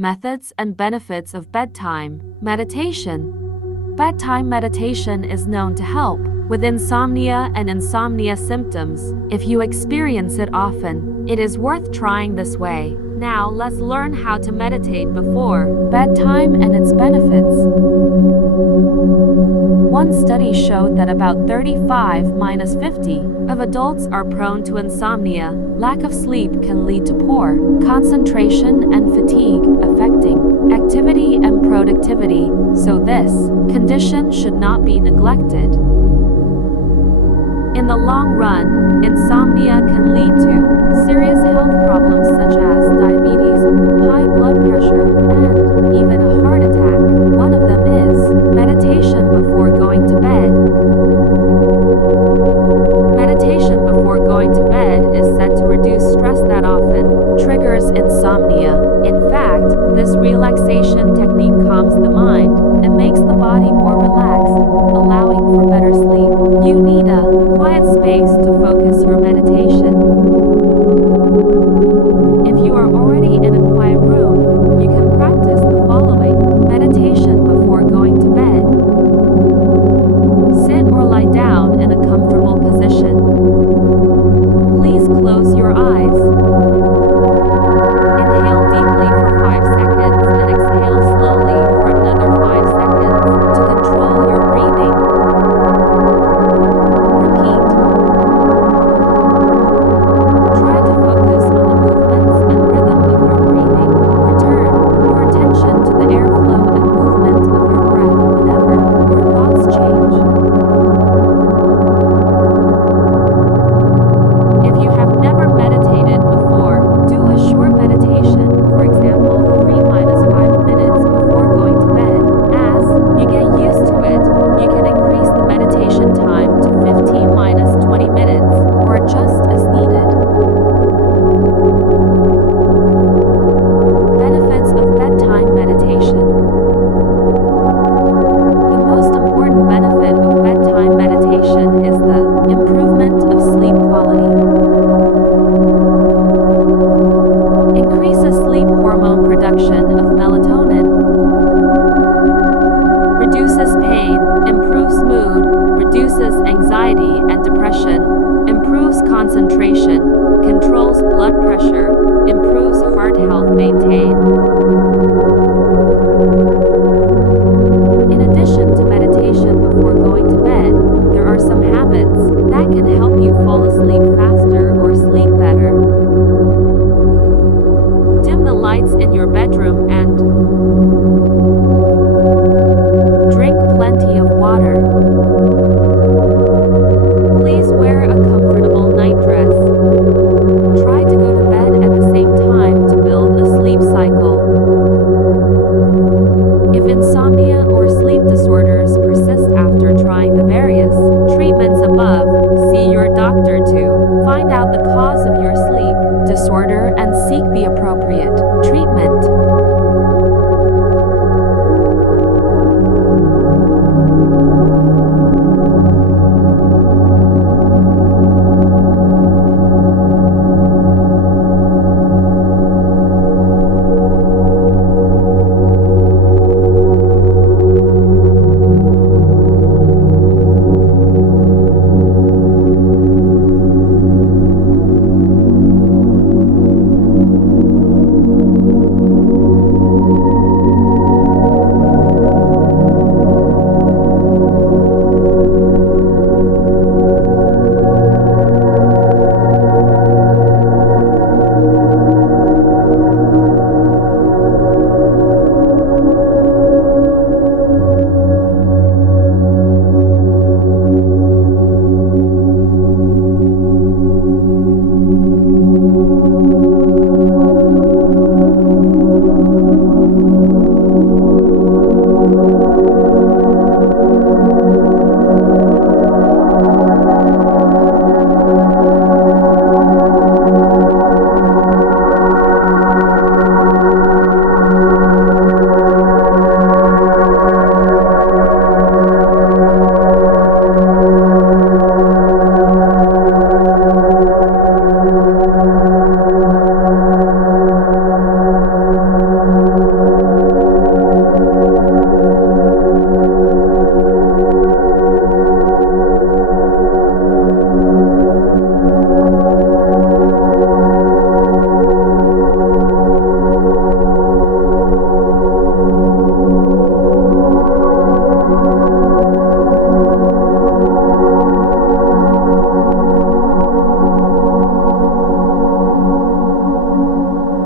Methods and benefits of bedtime meditation. Bedtime meditation is known to help with insomnia and insomnia symptoms. If you experience it often, it is worth trying this way. Now let's learn how to meditate before bedtime and its benefits. One study showed that about 35-50 of adults are prone to insomnia. Lack of sleep can lead to poor concentration and fatigue, affecting activity and productivity, so this condition should not be neglected. In the long run, insomnia can lead to serious health problems such as diabetes, high blood pressure, and even a heart attack. One of them is meditation before going to bed. Meditation before going to bed is said to reduce stress that often triggers insomnia. In fact, this relaxation technique calms the mind and makes the body more relaxed, allowing for better sleep. You need a quiet space to focus your meditation. If you are already in a quiet room, you can practice the following meditation before going to bed. Sit or lie down in a comfortable position. Please close your eyes. Inhale deeply for 5 seconds and exhale slowly for another 5 seconds to control your breathing. Repeat. Try to focus on the movements and rhythm of your breathing. Return your attention to the airflow and movement of your breath whenever your thoughts change. If you have never meditated before, do a short meditation, for example, 3-5 minutes before going to bed. As you get used to it, you can increase the meditation time to 15-20 minutes, or adjust as needed. Benefits of bedtime meditation. The most important benefit of bedtime meditation is the improvement of sleep quality. Increases sleep hormone production of melatonin. Reduces pain, improves mood, reduces anxiety and depression, improves concentration, controls blood pressure, improves heart health. Maintain